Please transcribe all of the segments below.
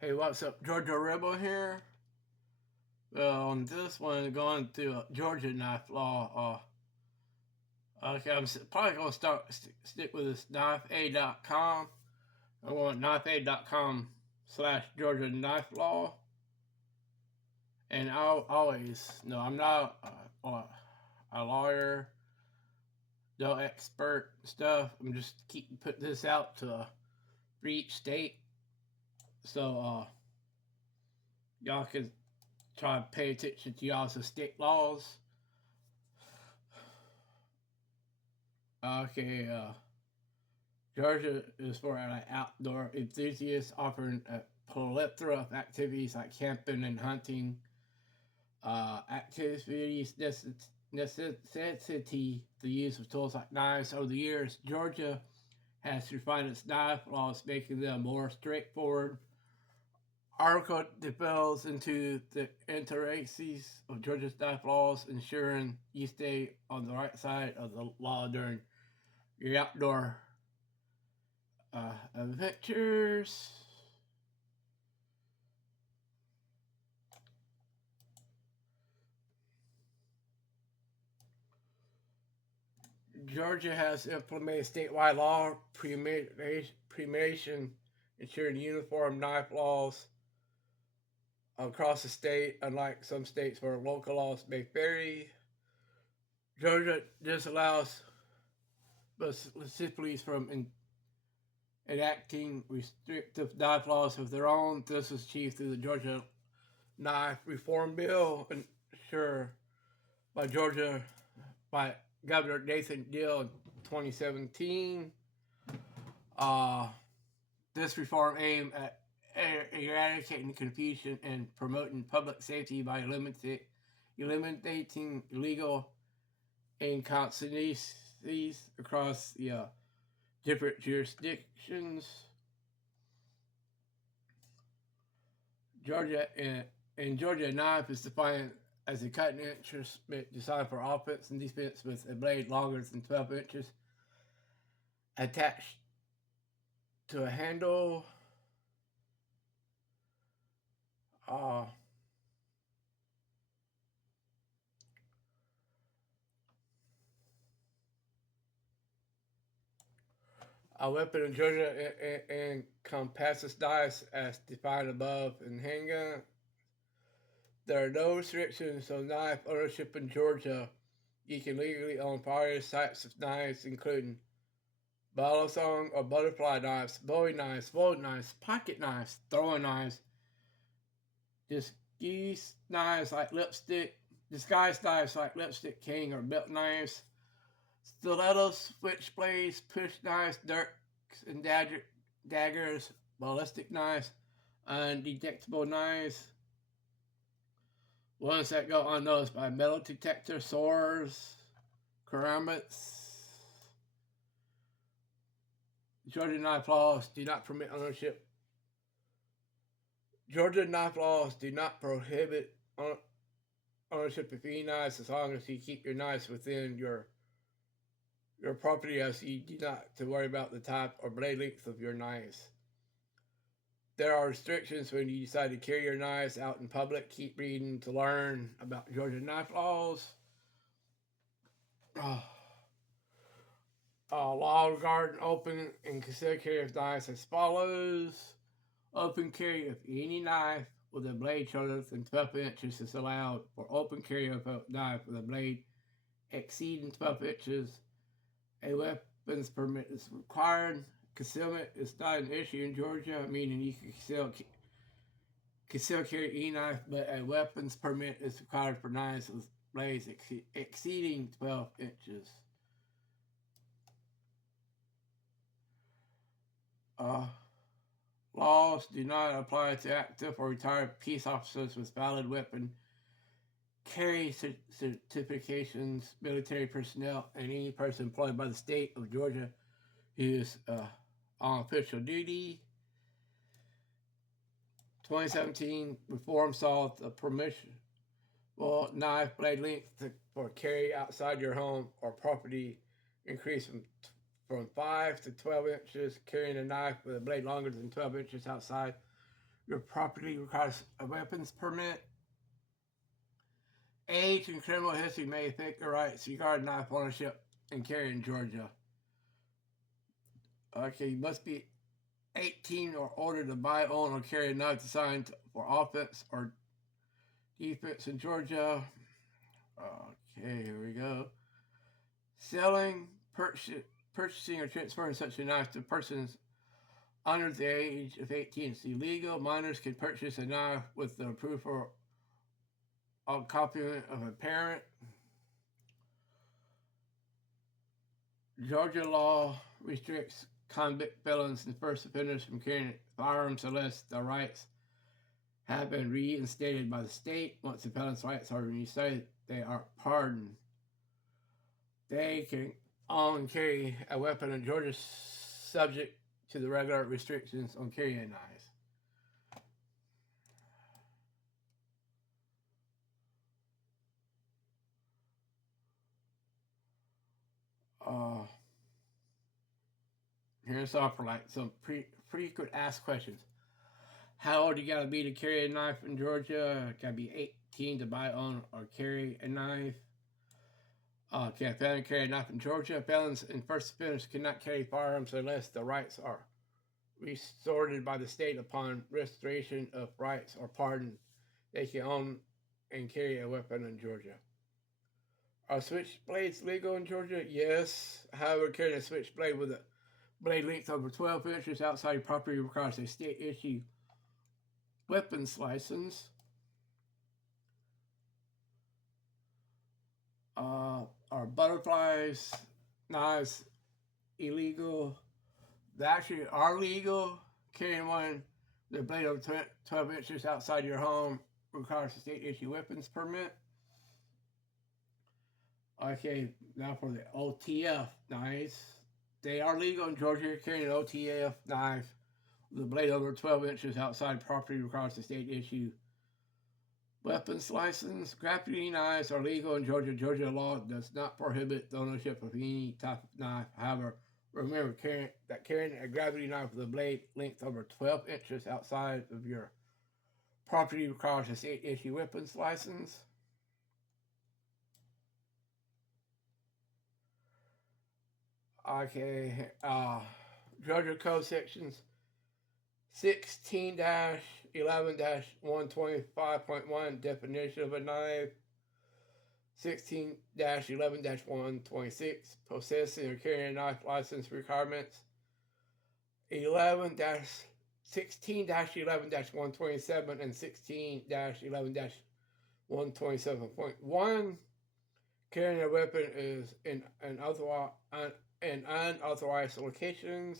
Hey, what's up? Georgia Rebel here. On this one, going through Georgia knife law. Okay, probably going to stick with this knifeaid.com. I want knifeaid.com/Georgia knife law. And I'll always, no, I'm not a lawyer, no expert stuff. I'm just keep putting this out for each state. So y'all can try to pay attention to y'all's state laws. Okay, Georgia is for outdoor enthusiasts offering a plethora of activities like camping and hunting. Activities necessity the use of tools like knives. Over the years, Georgia has refined its knife laws, making them more straightforward. Article delves into the intricacies of Georgia's knife laws, ensuring you stay on the right side of the law during your outdoor adventures. Georgia has implemented statewide law premeditation, ensuring uniform knife laws across the state, unlike some states where local laws may vary. Georgia disallows municipalities from enacting restrictive knife laws of their own. This was achieved through the Georgia Knife Reform Bill, ensured by Governor Nathan Deal in 2017. Uh, this reform aimed at eradicating confusion and promoting public safety by eliminating illegal inconsistencies across the different jurisdictions. Georgia in Georgia, a knife is defined as a cutting instrument designed for offense and defense with a blade longer than 12 inches attached to a handle. Uh, a weapon in Georgia encompasses knives as defined above in handgun. There are no restrictions on knife ownership in Georgia. You can legally own various types of knives, including balisong or butterfly knives, bowie knives, fold knives, pocket knives, throwing knives, disguised knives like lipstick king or belt knives, stilettos, switchblades, push knives, dirks and daggers, ballistic knives, undetectable knives, ones that go unnoticed by metal detector, swords, karambits. Georgia knife laws do not permit ownership. Georgia knife laws do not prohibit ownership of any knives as long as you keep your knives within your property, as you do not to worry about the type or blade length of your knives. There are restrictions when you decide to carry your knives out in public. Keep reading to learn about Georgia knife laws. Law regarding open and concealed carry of knives as follows. Open carry of any knife with a blade shorter than 12 inches is allowed, or open carry of a knife with a blade exceeding 12 inches. A weapons permit is required. Concealment is not an issue in Georgia, meaning you can conceal carry any knife, but a weapons permit is required for knives with blades exceeding 12 inches. Uh, Laws do not apply to active or retired peace officers with valid weapon carry certifications, military personnel, and any person employed by the state of Georgia who is on official duty. 2017 reform saw the permission knife blade length for carry outside your home or property increase from 5 to 12 inches. Carrying a knife with a blade longer than 12 inches outside Your property requires a weapons permit. Age and criminal history may affect your rights regarding knife ownership and carry in Georgia. Okay, you must be 18 or older to buy, own, or carry a knife designed for offense or defense in Georgia. Okay, here we go. Selling, purchasing, or transferring such a knife to persons under the age of 18 is illegal. Minors can purchase a knife with the approval or accompaniment of a parent. Georgia law restricts convict felons and first offenders from carrying firearms unless the rights have been reinstated by the state. Once the felon's rights are reinstated, they are pardoned. They can own and carry a weapon in Georgia subject to the regular restrictions on carrying knives. Here's some for like some frequent asked questions. How old you gotta be to carry a knife in Georgia? Gotta be 18 to buy, own, or carry a knife. Can a felon carry a knife in Georgia? Felons and first offenders cannot carry firearms unless the rights are restored by the state upon restoration of rights or pardon. They can own and carry a weapon in Georgia. Are switchblades legal in Georgia? Yes. However, carrying a switchblade with a blade length over 12 inches outside your property requires a state-issued weapons license. Are butterflies, knives illegal? They actually are legal. Carrying one with a blade over 12 inches outside your home requires a state-issued weapons permit. Okay, now for the OTF knives. They are legal in Georgia. Carrying an OTF knife with a blade over 12 inches outside property requires a state-issued weapons license. Grappling knives are legal in Georgia. Georgia law does not prohibit the ownership of any type of knife. However, remember carrying a grappling knife with a blade length over 12 inches outside of your property requires a state-issued weapons license. Okay, Georgia Code sections 16-11-125.1 definition of a knife. 16-11-126 possessing or carrying a knife license requirements. 16-11-127 and 16-11-127.1 carrying a weapon is in unauthorized locations.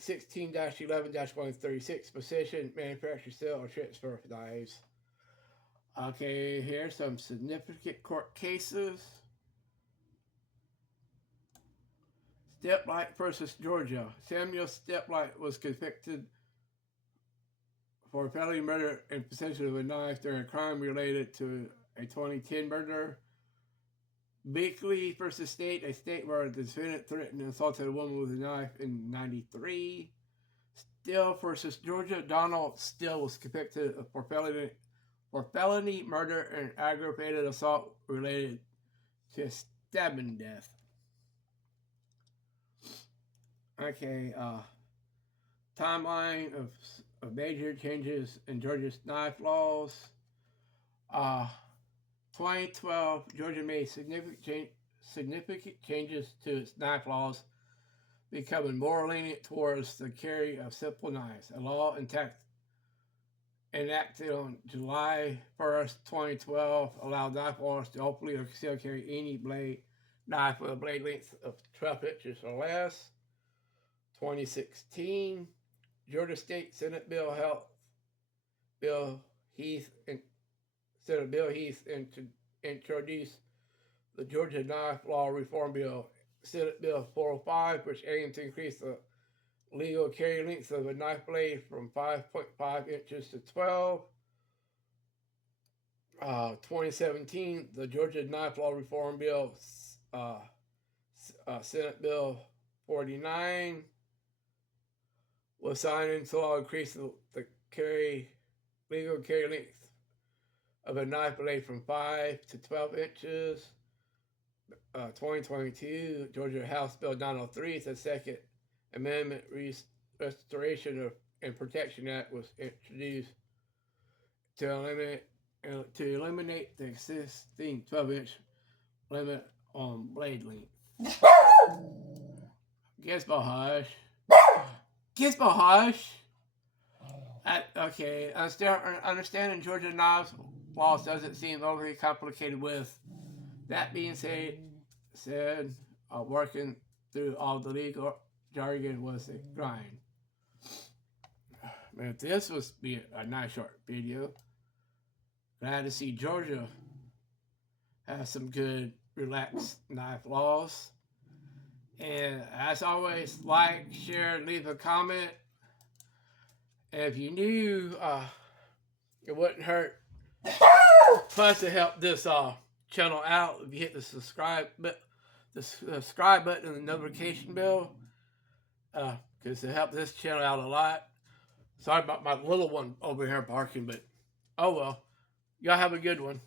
16-11-136 possession, manufacture, sale, or transfer of knives. Okay, here's some significant court cases. Steplight versus Georgia. Samuel Steplight was convicted for felony murder and possession of a knife during a crime related to a 2010 murder. Beakley versus State, a state where the defendant threatened and assaulted a woman with a knife in 93. Still versus Georgia. Donald Still was convicted for felony murder and aggravated assault related to a stabbing death. Okay, timeline of major changes in Georgia's knife laws. 2012, Georgia made significant changes to its knife laws, becoming more lenient towards the carry of simple knives. A law enacted on July 1st, 2012, allowed knife owners to openly or conceal carry any knife with a blade length of 12 inches or less. 2016, Georgia State Senate Bill Heath introduced the Georgia Knife Law Reform Bill, Senate Bill 405, which aimed to increase the legal carry length of a knife blade from 5.5 inches to 12. 2017, the Georgia Knife Law Reform Bill, Senate Bill 49, was signed into law, increasing the legal carry length of a knife blade from 5 to 12 inches. 2022, Georgia House Bill 903, the Second Amendment Restoration of and Protection Act was introduced to eliminate the existing 12-inch limit on blade length. Gizmo Hush. Gizmo Hush. Okay, understanding Georgia knives laws doesn't seem overly complicated. With that being said, working through all the legal jargon was a grind. Man, this was be a nice short video. Glad to see Georgia have some good relaxed knife laws. And as always, like, share, leave a comment. And if you knew, it wouldn't hurt. Plus, to help this channel out, if you hit the subscribe button and the notification bell, because it helps this channel out a lot. Sorry about my little one over here barking, but oh well. Y'all have a good one.